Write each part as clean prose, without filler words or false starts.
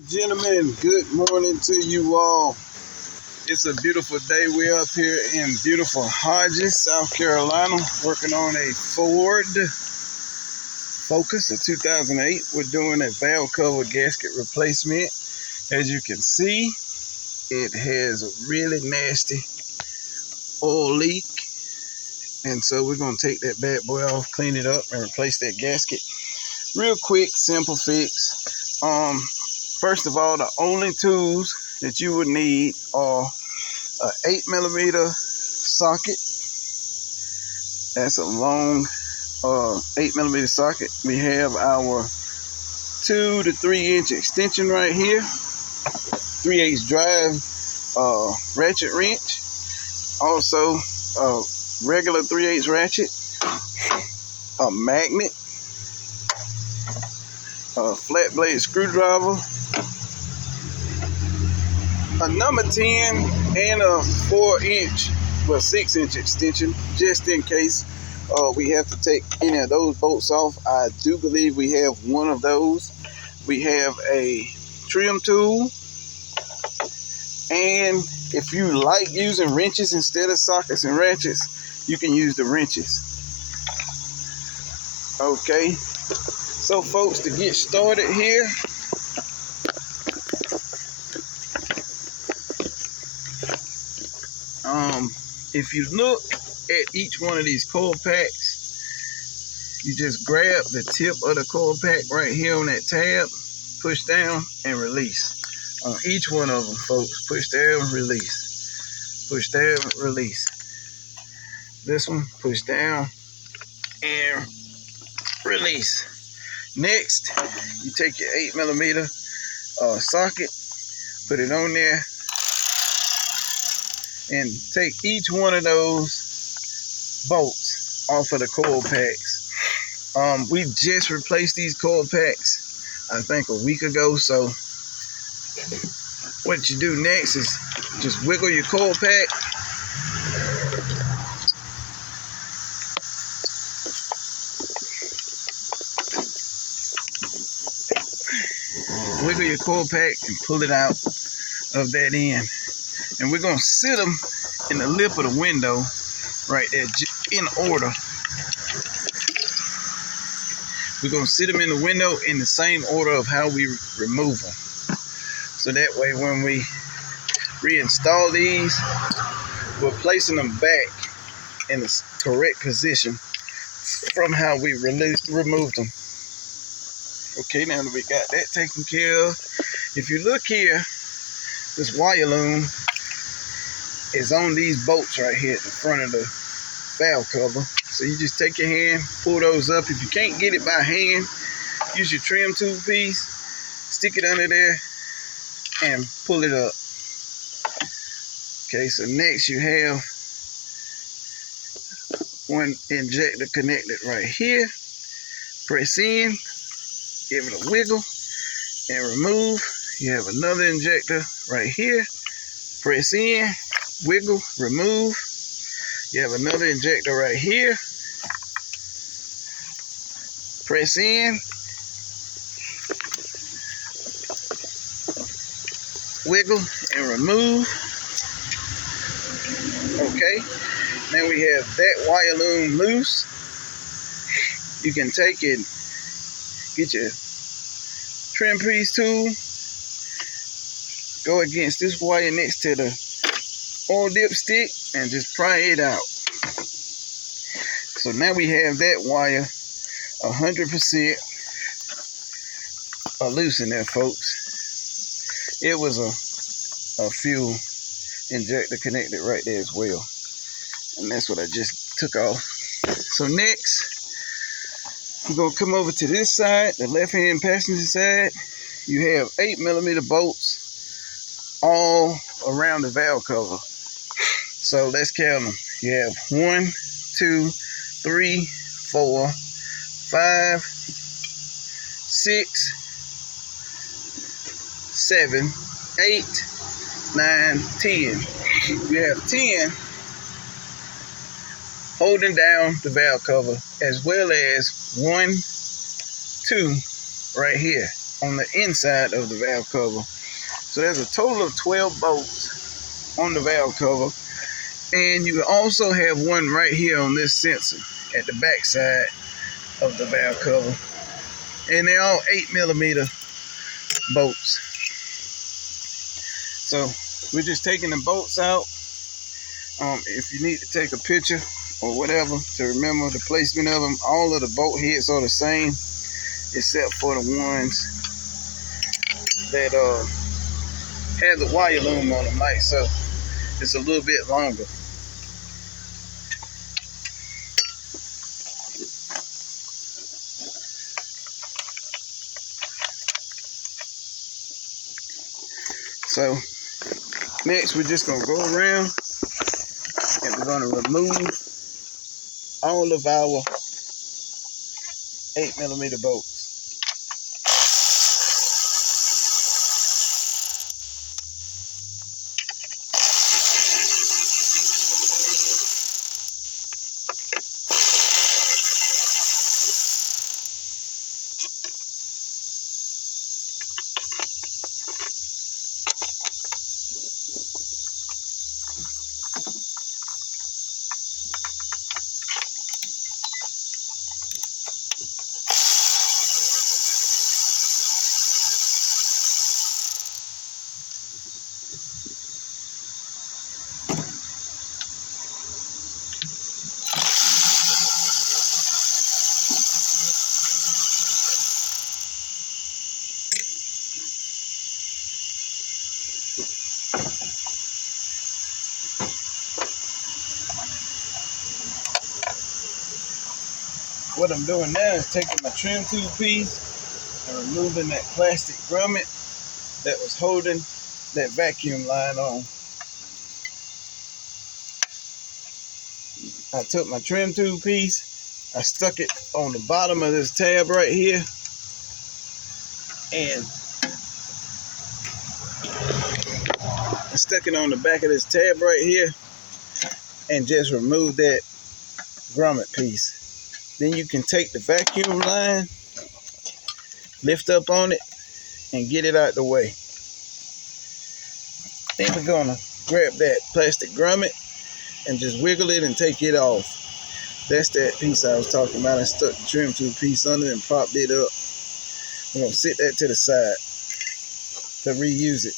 Gentlemen, good morning to you all. It's a beautiful day. We're up here in beautiful Hodges, South Carolina, working on a Ford Focus, a 2008. We're doing a valve cover gasket replacement. As you can see, it has a really nasty oil leak. And so we're going to take that bad boy off, clean it up, and replace that gasket. Real quick, simple fix. First of all, the only tools that you would need are an 8mm socket. That's a long 8mm socket. We have our 2 to 3 inch extension right here, 3/8 drive ratchet wrench, also a regular 3/8 ratchet, a magnet, a flat blade screwdriver, a number 10, and a 6-inch extension, just in case we have to take any of those bolts off. I do believe we have one of those. We have a trim tool, and if you like using wrenches instead of sockets and ratchets, you can use the wrenches. Okay, so folks, to get started here, if you look at each one of these coil packs, you just grab the tip of the coil pack right here on that tab, push down and release. On each one of them, folks, push down, release. Push down, release. This one, push down and release. Next, you take your 8mm socket, put it on there, and take each one of those bolts off of the coil packs. We just replaced these coil packs, I think, a week ago. So what you do next is just wiggle your coil pack, and pull it out of that end. And we're going to sit them in the lip of the window right there, in order. We're going to sit them in the window in the same order of how we remove them. So that way when we reinstall these, we're placing them back in the correct position from how we removed them. Okay, now that we got that taken care of, if you look here, this wire loom is on these bolts right here at the front of the valve cover. So you just take your hand, pull those up. If you can't get it by hand, use your trim tool piece, stick it under there and pull it up. Okay, so next you have one injector connected right here. Press in, give it a wiggle and remove. You have another injector right here. Press in, wiggle, remove. You have another injector right here. Press in, wiggle, and remove. Okay, now we have that wire loom loose. You can take it, get your trim piece tool, go against this wire next to the oil dipstick and just pry it out. So now we have that wire 100% loose in there, folks. It was a fuel injector connected right there as well, and that's what I just took off. So next, we're gonna come over to this side, the left-hand passenger side. You have 8mm bolts all around the valve cover. So let's count them. You have 1, 2, 3, 4, 5, 6, 7, 8, 9, 10. You have 10 holding down the valve cover, as well as 1, 2 right here. on the inside of the valve cover. So there's a total of 12 bolts on the valve cover. And you also have one right here on this sensor at the back side of the valve cover. And they're all 8mm bolts. So we're just taking the bolts out. If you need to take a picture or whatever to remember the placement of them, all of the bolt heads are the same except for the ones that have the wire loom on them, like so. It's a little bit longer. So next we're just gonna go around and we're gonna remove all of our 8mm bolts. What I'm doing now is taking my trim tube piece and removing that plastic grommet that was holding that vacuum line on. I took my trim tube piece, I stuck it on the bottom of this tab right here, and I stuck it on the back of this tab right here and just removed that grommet piece. Then you can take the vacuum line, lift up on it, and get it out the way. Then we're gonna grab that plastic grommet and just wiggle it and take it off. That's that piece I was talking about. I stuck the trim tube piece under it and propped it up. We're gonna sit that to the side to reuse it.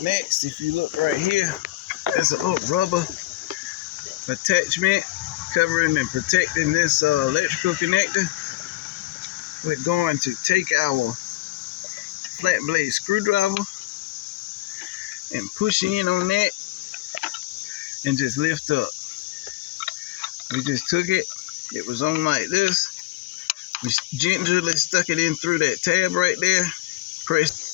Next, if you look right here, there's a little rubber attachment covering and protecting this electrical connector. We're going to take our flat blade screwdriver and push in on that and just lift up. We just took it, it was on like this. We gingerly stuck it in through that tab right there, pressed.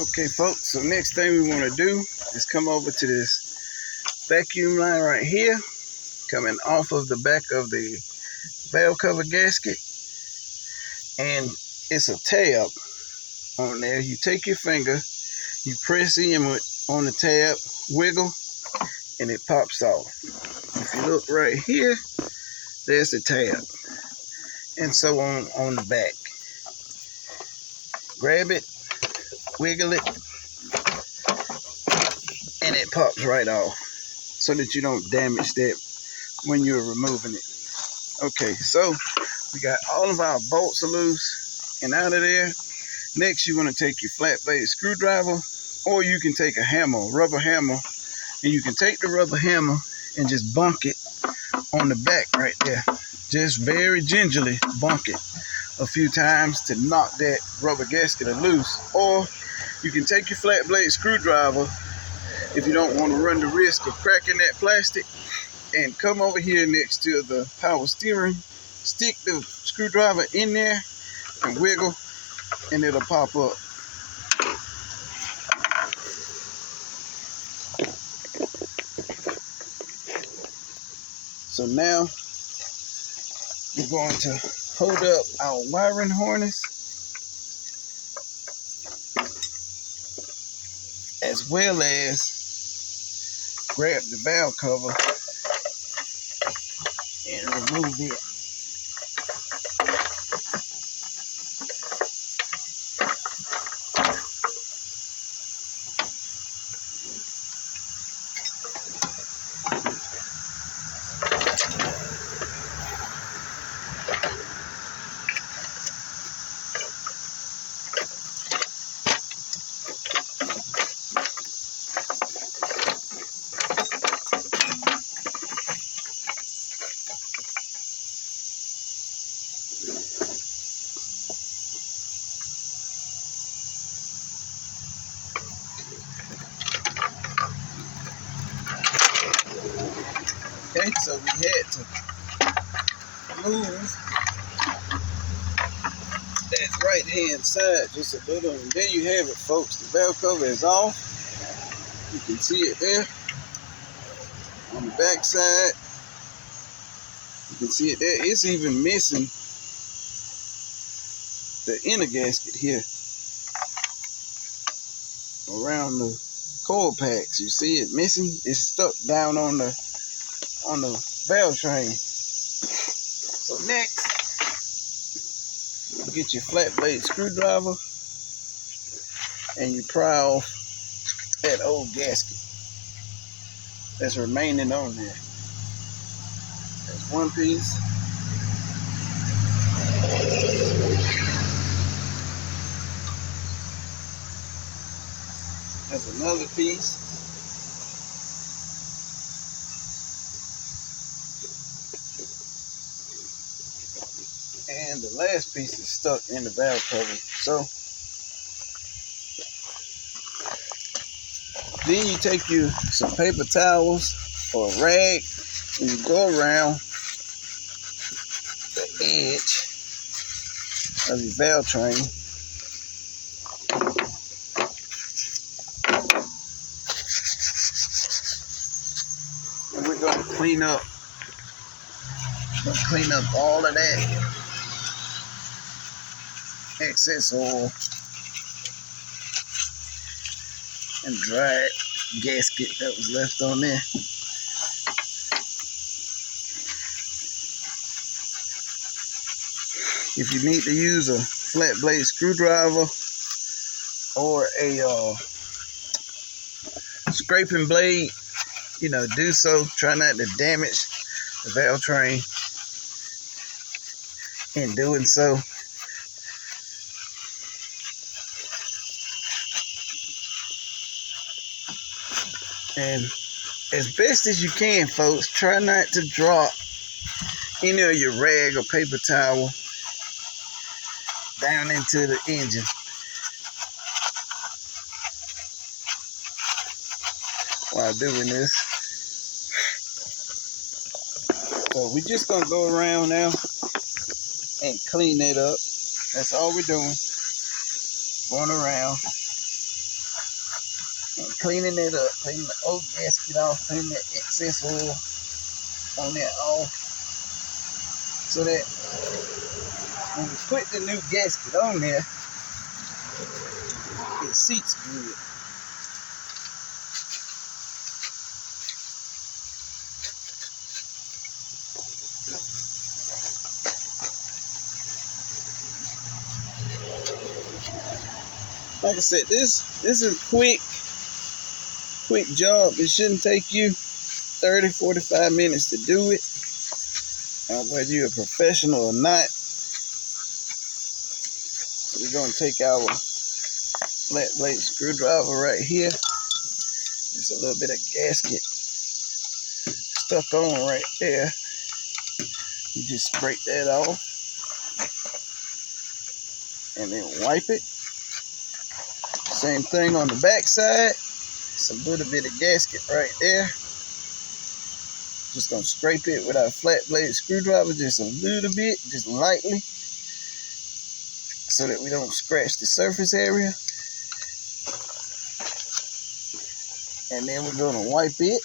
Okay folks, so next thing we want to do is come over to this vacuum line right here, coming off of the back of the valve cover gasket, and it's a tab on there. You take your finger, you press in on the tab, wiggle, and it pops off. If you look right here, there's the tab, and so on the back. Grab it, wiggle it, and it pops right off so that you don't damage that when you're removing it. Okay, so we got all of our bolts loose and out of there. Next, you want to take your flat blade screwdriver, or you can take a hammer, rubber hammer, and you can take the rubber hammer and just bunk it on the back right there. Just very gingerly bunk it a few times to knock that rubber gasket loose. Or you can take your flat blade screwdriver, if you don't want to run the risk of cracking that plastic, and come over here next to the power steering, stick the screwdriver in there and wiggle, and it'll pop up. So now we're going to hold up our wiring harness, as well as grab the valve cover and remove it. Okay, so we had to move that right hand side just a little, and there you have it, folks. The valve cover is off. You can see it there on the back side. You can see it there. It's even missing the inner gasket here around the coil packs. You see it missing? It's stuck down on the valve train. So next, you get your flat blade screwdriver and you pry off that old gasket that's remaining on there. That's one piece. That's another piece. And the last piece is stuck in the valve cover. So then you take some paper towels or a rag and you go around the edge of your valve train. And we're going to clean up all of that excess oil and dry gasket that was left on there. If you need to use a flat blade screwdriver or a scraping blade, do so. Try not to damage the valve train in doing so. And as best as you can, folks, try not to drop any of your rag or paper towel down into the engine. While doing this. So we're just gonna go around now and clean it up. That's all we're doing. Going around and cleaning it up, cleaning the old gasket off, cleaning that excess oil on that off, so that when we put the new gasket on there, it seats good. Like I said, this is a quick job. It shouldn't take you 30-45 minutes to do it. Whether you're a professional or not. We're going to take our flat blade screwdriver right here. There's a little bit of gasket stuck on right there. You just scrape that off and then wipe it. Same thing on the back side. It's a little bit of gasket right there. Just gonna scrape it with our flat blade screwdriver just a little bit, just lightly, so that we don't scratch the surface area. And then we're gonna wipe it.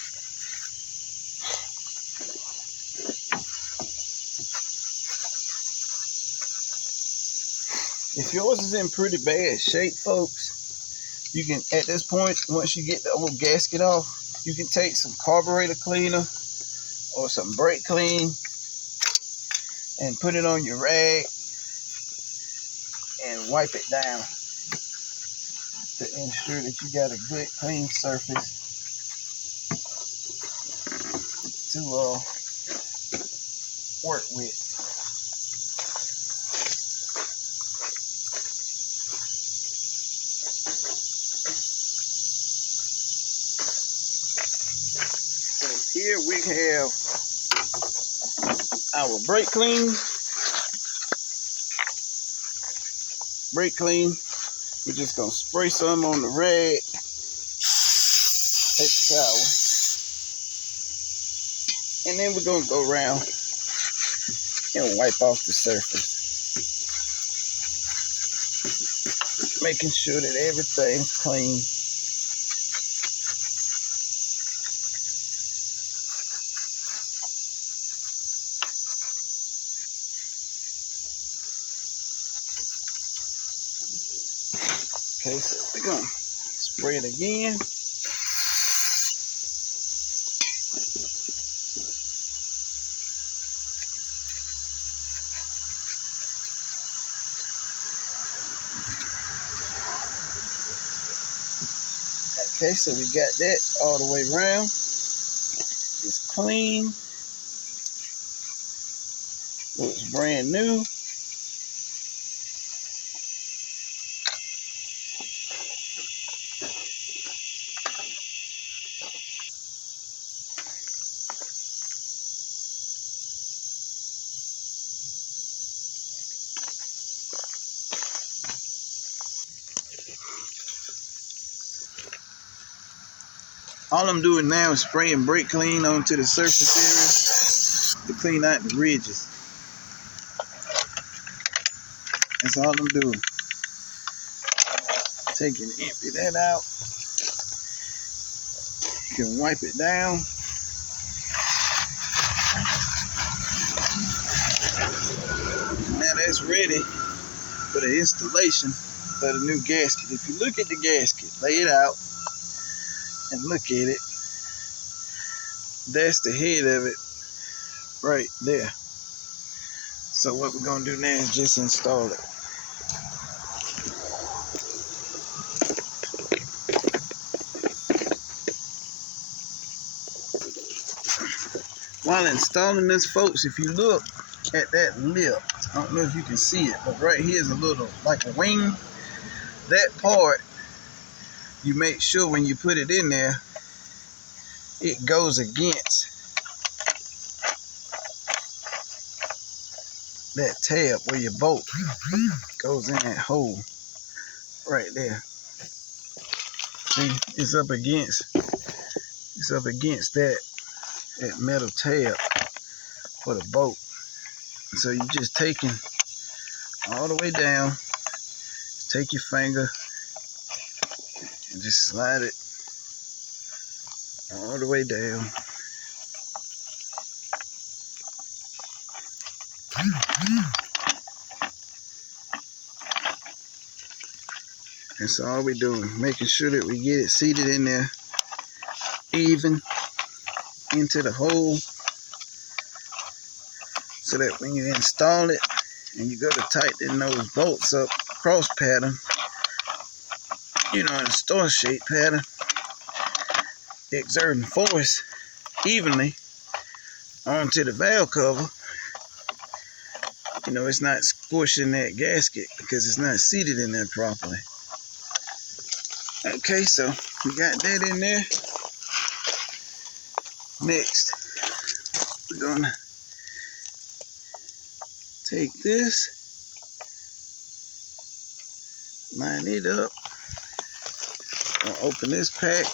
If yours is in pretty bad shape, folks, you can, at this point, once you get the old gasket off, you can take some carburetor cleaner or some brake clean and put it on your rag and wipe it down to ensure that you got a good clean surface to work with. So here we have our brake clean. We're just gonna spray some on the rag. Take the towel. And then we're gonna go around and wipe off the surface. Making sure that everything's clean. Okay, so we're gonna spray it again. Okay, so we got that all the way around. It's clean. Looks brand new. All I'm doing now is spraying brake clean onto the surface area to clean out the ridges. That's all I'm doing. Take and empty that out. You can wipe it down. Now that's ready for the installation of the new gasket. If you look at the gasket, lay it out and look at it. That's the head of it right there. So what we're gonna do now is just install it. While installing this, folks, if you look at that lip, I don't know if you can see it, but right here is a little, like a wing. That part, you make sure when you put it in there, it goes against that tab where your bolt goes in that hole right there. See, it's up against that metal tab for the bolt. So you just taking all the way down, take your finger and just slide it all the way down. That's all we're doing, making sure that we get it seated in there even into the hole, so that when you install it and you go to tighten those bolts up cross pattern, in a star shape pattern, exerting force evenly onto the valve cover. It's not squishing that gasket because it's not seated in there properly. Okay, so we got that in there. Next, we're gonna take this, line it up. I'll open this pack.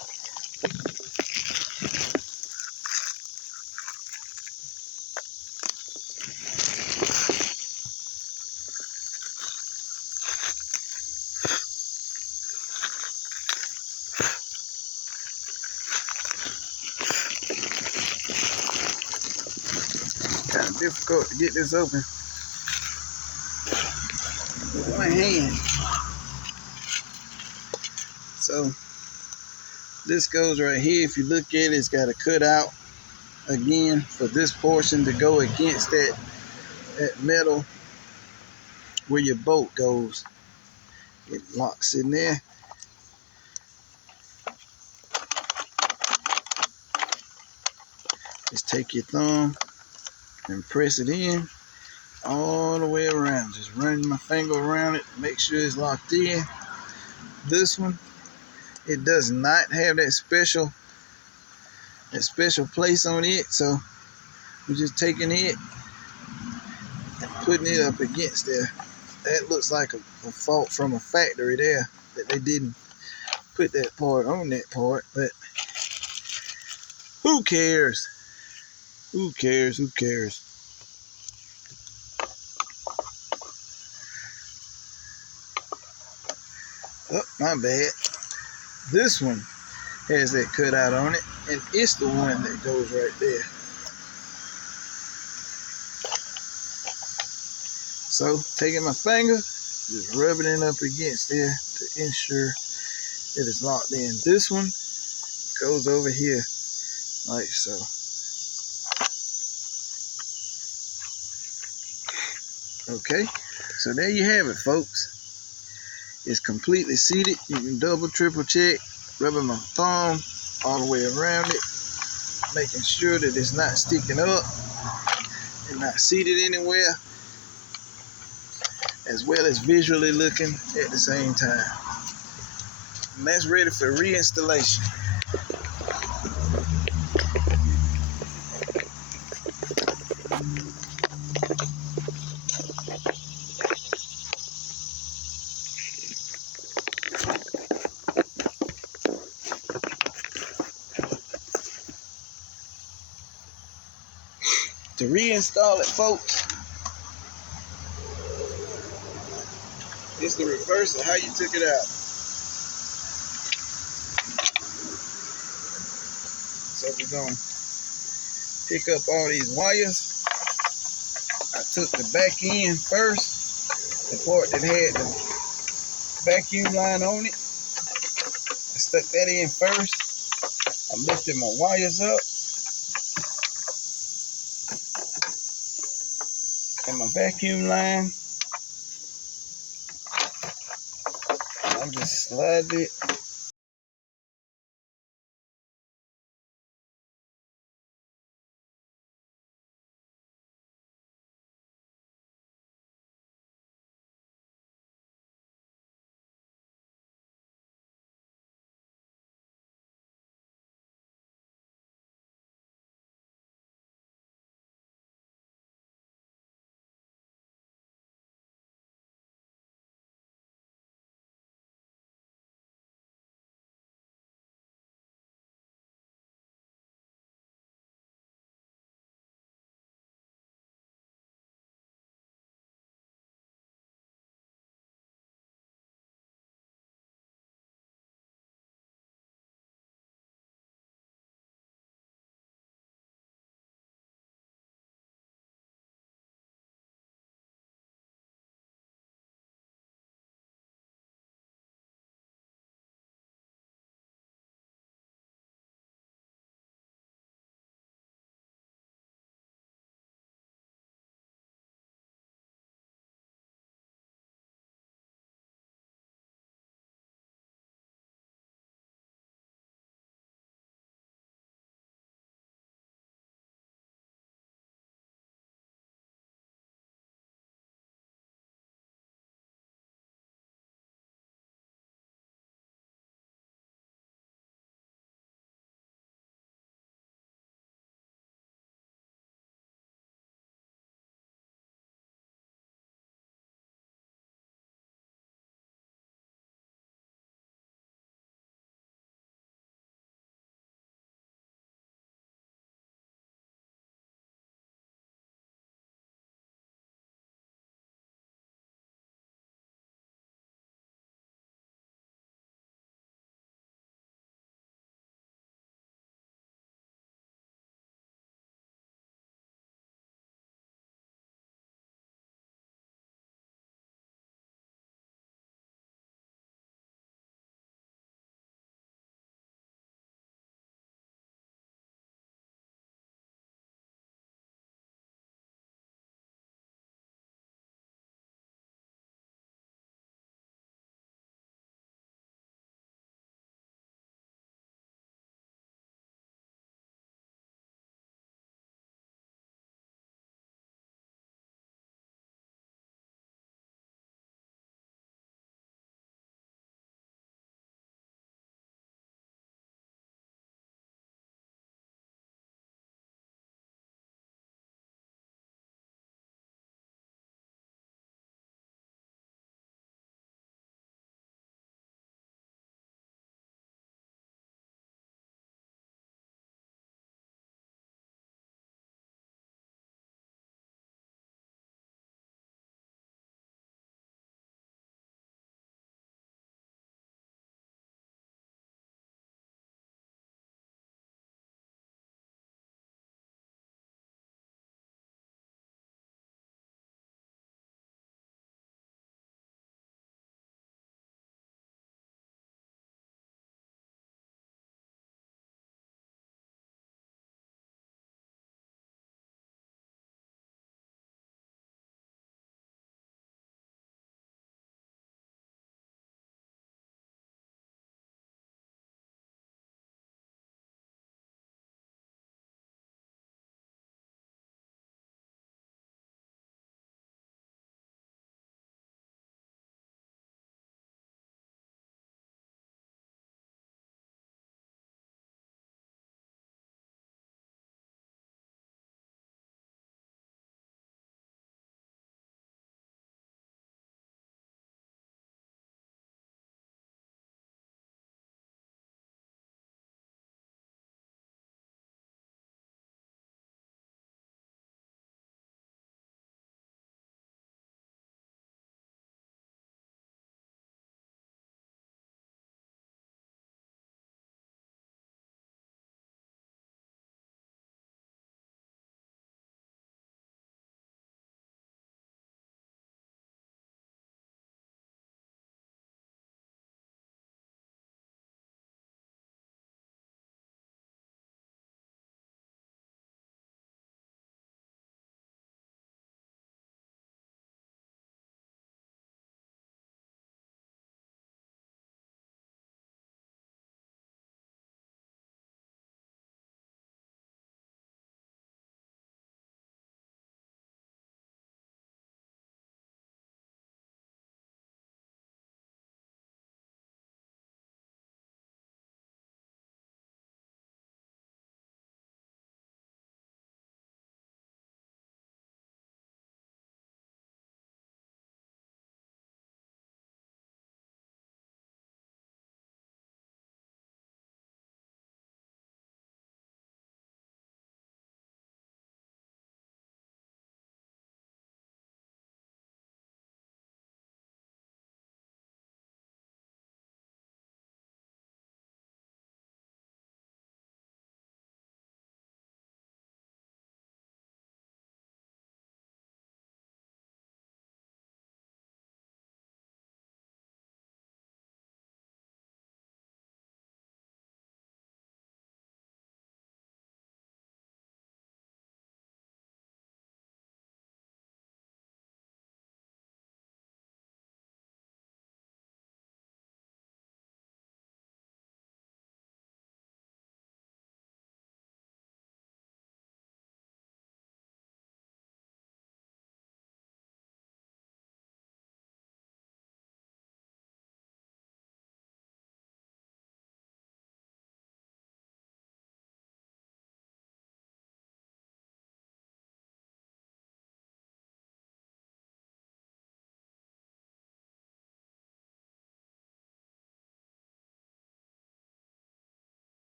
Kind of difficult to get this open with one hand. So this goes right here. If you look at it, it's got a cutout again for this portion to go against that metal where your bolt goes. It locks in there. Just take your thumb and press it in all the way around. Just run my finger around it, make sure it's locked in. This one, it does not have that special place on it, so we're just taking it and putting it up against there. That looks like a fault from a factory there, that they didn't put that part on that part, but who cares? Who cares? Who cares? Oh, my bad. This one has that cutout on it, and it's the one that goes right there. So, taking my finger, just rubbing it up against there to ensure that it's locked in. This one goes over here, like so. Okay, so there you have it, folks. It's completely seated. You can double, triple check, rubbing my thumb all the way around it, making sure that it's not sticking up and not seated anywhere, as well as visually looking at the same time. And that's ready for reinstallation. To reinstall it, folks, it's the reverse of how you took it out. So we're going to pick up all these wires. I took the back end first, the part that had the vacuum line on it. I stuck that in first. I lifted my wires up, and my vacuum line, I'm just sliding it